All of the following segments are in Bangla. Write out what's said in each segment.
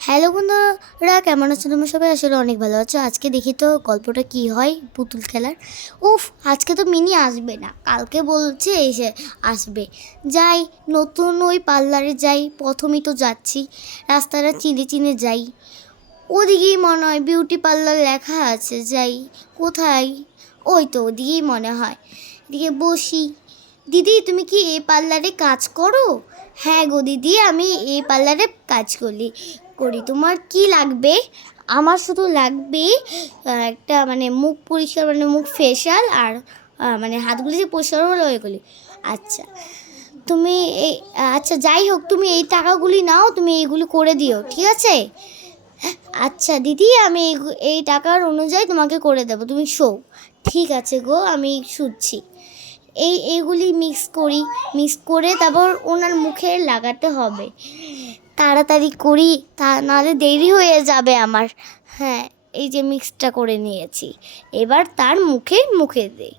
হ্যালো বন্ধুরা, কেমন আছো তোমরা সবাই? আসলে অনেক ভালো আছো। আজকে দেখি তো গল্পটা কি হয় পুতুল খেলার। উফ, আজকে তো মিনি আসবে না, কালকে বলছে এসে আসবে। যাই, নতুন ওই পার্লারে যাই, প্রথমেই তো যাচ্ছি, রাস্তাটা চিনে চিনে যাই। ওদিকেই মনে হয় বিউটি পার্লার লেখা আছে, যাই। কোথায়? ওই তো ওদিকেই মনে হয়। এদিকে বসি। দিদি, তুমি কি এই পার্লারে কাজ করো? হ্যাঁ গো দিদি, আমি এই পার্লারে কাজ করি তোমার কি লাগবে? আমার শুধু লাগবে একটা মুখ পরিষ্কার, মুখ ফেশিয়াল, আর মানে হাতগুলি যে পরিষ্কার হলো ওইগুলি। আচ্ছা তুমি এই আচ্ছা যাই হোক, তুমি এই টাকাগুলি নাও, তুমি এইগুলি করে দিও, ঠিক আছে? আচ্ছা দিদি, আমি এই টাকার অনুযায়ী তোমাকে করে দেবো, তুমি শো। ঠিক আছে গো, আমি শুচ্ছি। এইগুলি মিক্স করে তারপর ওনার মুখে লাগাতে হবে। তাড়াতাড়ি করি, তা নাহলে দেরি হয়ে যাবে আমার। হ্যাঁ, এই যে মিক্সটা করে নিয়েছি, এবার তার মুখে দিই।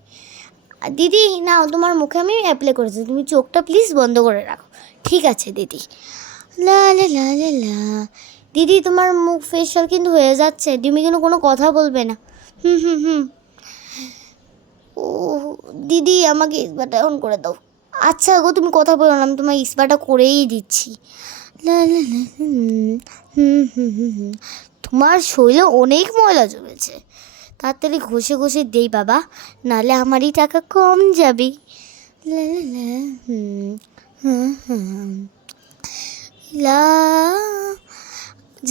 দিদি নাও, তোমার মুখে আমি অ্যাপ্লাই করেছি, তুমি চোখটা প্লিজ বন্ধ করে রাখো। ঠিক আছে দিদি। লা লা লা লা লা। দিদি, তোমার মুখ ফেশিয়াল কিন্তু হয়ে যাচ্ছে, তুমি কিন্তু কোনো কথা বলবে না। হুম হুম হুম। ও দিদি, আমাকে ইস্পাটা অন করে দাও। আচ্ছা গো, তুমি কথা বলো না, আমি তোমার ইস্পাটা করেই দিচ্ছি। লা লা লা হুম হুম হুম হুম। তোমার শরীরে অনেক ময়লা জমেছে, তাড়াতাড়ি ঘষে ঘষে দেই বাবা, নাহলে আমারই টাকা কম যাবে। লা লা লা হুম হুম হুম। লা,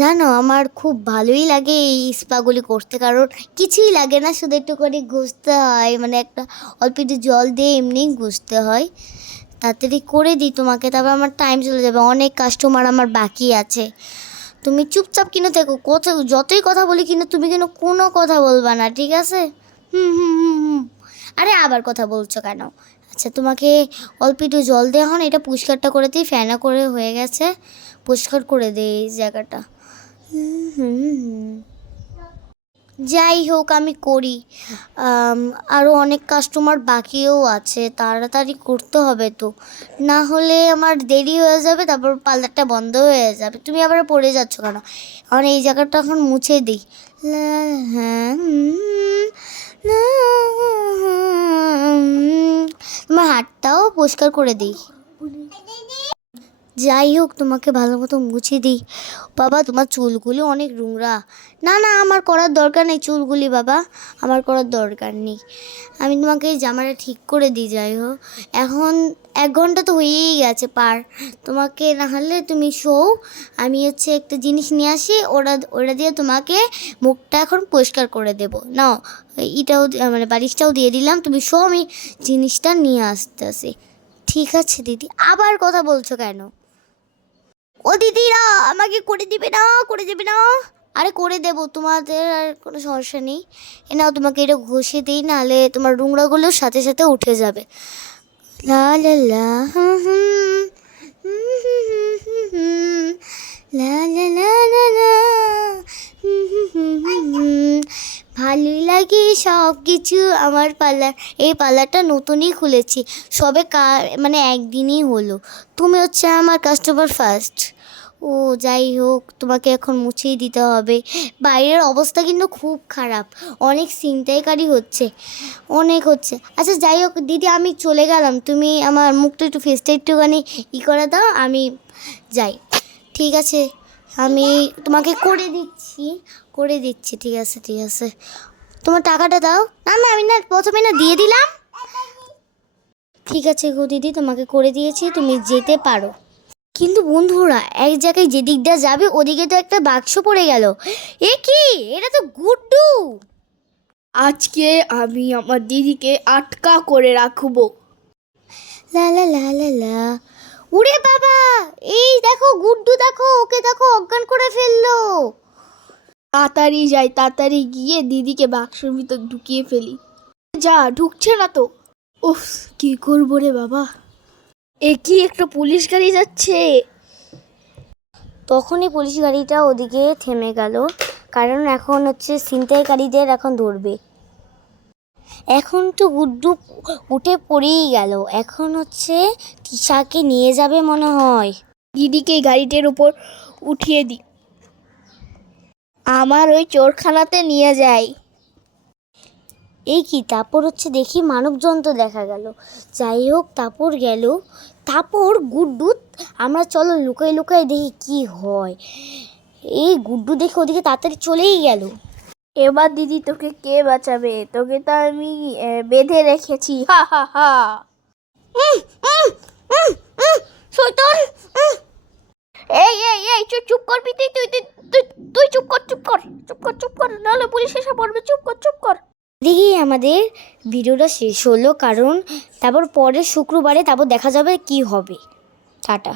জানো আমার খুব ভালোই লাগে এই স্পাগুলি করতে, কারণ কিছুই লাগে না, শুধু একটু করে ঘষতে হয়, একটা অল্প একটু জল দিয়ে এমনি ঘষতে হয়। তাড়াতাড়ি করে দিই তোমাকে, তারপর আমার টাইম চলে যাবে, অনেক কাস্টমার আমার বাকি আছে। তুমি চুপচাপ কিনে থেকো, যতই কথা বলি কিনা তুমি কিন্তু কোনো কথা বলবা না, ঠিক আছে? হুম হুম হুম হুম। আরে আবার কথা বলছো কেন? আচ্ছা, তোমাকে অল্প একটু জল দেওয়া হন, এটা পরিষ্কারটা করে দিই, ফ্যানা করে হয়ে গেছে, পরিষ্কার করে দিই এই জায়গাটা। যাই হোক, আমি করি। আরও অনেক কাস্টমার বাকিও আছে, তাড়াতাড়ি করতে হবে তো, না হলে আমার দেরি হয়ে যাবে, তারপর পার্লারটা বন্ধ হয়ে যাবে। তুমি আবার পড়ে যাচ্ছ কেন? আমার এই জায়গাটা এখন মুছে দিই। হ্যাঁ, তোমার হাতটাও পরিষ্কার করে দিই। যাই হোক, তোমাকে ভালো মতো মুছে দিই। বাবা, তোমার চুলগুলি অনেক নোংরা। না না, আমার করার দরকার নেই চুলগুলি বাবা, আমার করার দরকার নেই। আমি তোমাকে এই জামাটা ঠিক করে দিই। যাই হোক, এখন 1 ঘন্টা তো হয়েই গেছে পার। তোমাকে না হলে তুমি শো, আমি একটা জিনিস নিয়ে আসি, ওটা দিয়ে তোমাকে মুখটা এখন পরিষ্কার করে দেবো। নাও, এটাও বালিশটাও দিয়ে দিলাম, তুমি শো, আমি জিনিসটা নিয়ে আসতেছি। ঠিক আছে দিদি। আবার কথা বলছো কেন? ও দিদিরা, আমাকে করে দিবে না, করে দেবে না? আরে করে দেবো, তোমাদের আর কোনো সমস্যা নেই। এ নাও, তোমাকে এটা ঘষে দিই, নাহলে তোমার নোংরাগুলো সাথে সাথে উঠে যাবে। লা লা লা হুম হুম হুম হুম হুম হুম লা লা লা লা লা হুম হুম হুম হুম হুম। ভালোই লাগে সব কিছু। আমার এই পার্লারটা নতুনই খুলেছি, সবে একদিনই হলো। তুমি আমার কাস্টমার ফার্স্ট। ও যাই হোক, তোমাকে এখন মুছেই দিতে হবে। বাইরের অবস্থা কিন্তু খুব খারাপ, অনেক ছিনতাইকারী হচ্ছে, অনেক হচ্ছে। আচ্ছা যাই হোক দিদি, আমি চলে গেলাম, তুমি আমার মুখটা একটু ফেসটা একটুখানি করে দাও, আমি যাই। ঠিক আছে, আমি তোমাকে করে দিচ্ছি, ঠিক আছে ঠিক আছে। তোমার টাকাটা দাও। না না, আমি না প্রথমে দিয়ে দিলাম। ঠিক আছে গো দিদি, তোমাকে করে দিয়েছি, তুমি যেতে পারো। কিন্তু বন্ধুরা, এক জায়গায় যেদিক দিয়ে যাবে ওদিকে তো একটা বাক্স পড়ে গেল। এ কি? এটা তো গুড্ডু। আজকে আমি আমার দিদিকে আটকা করে রাখবো। লা লা লা লা লা। উড়ে বাবা, এই দেখো গুড্ডু, দেখো ওকে, দেখো অজ্ঞান করে ফেললো। তাড়াতাড়ি যাই, তাড়াতাড়ি গিয়ে দিদিকে বাক্সের ভিতর ঢুকিয়ে ফেলি। যা, ঢুকছে না তো। উফ, কি করবো রে বাবা। এ কি, একটা পুলিশ গাড়ি যাচ্ছে। তখনই পুলিশ গাড়িটা ওদিকে থেমে গেল, কারণ এখন ছিনতাইকারীদের এখন ধরবে। এখন তো গুড্ডু উঠে পড়েই গেল, এখন তৃষাকে নিয়ে যাবে মনে হয়। দিদিকে গাড়িটার উপর উঠিয়ে দিই, আমার ওই চোরখানাতে নিয়ে যাই। এই কি তারপর হচ্ছে দেখি মানবজন্তু দেখা গেল। যাই হোক তারপর গেল, তারপর গুড্ডু, আমরা চলো লুকাই লুকাই দেখি কি হয়। এই গুড্ডু দেখে ওদিকে তাড়াতাড়ি চলেই গেল। এবার দিদি তোকে কে বাঁচাবে? তোকে তো আমি বেঁধে রেখেছি, হা হা হা। শয়তান! এই এই এই চুপ চুপ করবি তুই, তুই তুই তুই তুই চুপ কর, চুপ কর, চুপ কর, চুপ কর, নাহলে পুলিশ এসে পড়বে। চুপ কর, চুপ কর। দেখি আমাদের ভিডিওটা শেষ হলো, কারণ তারপর পরের শুক্রবারে তারপর দেখা যাবে কি হবে। টাটা।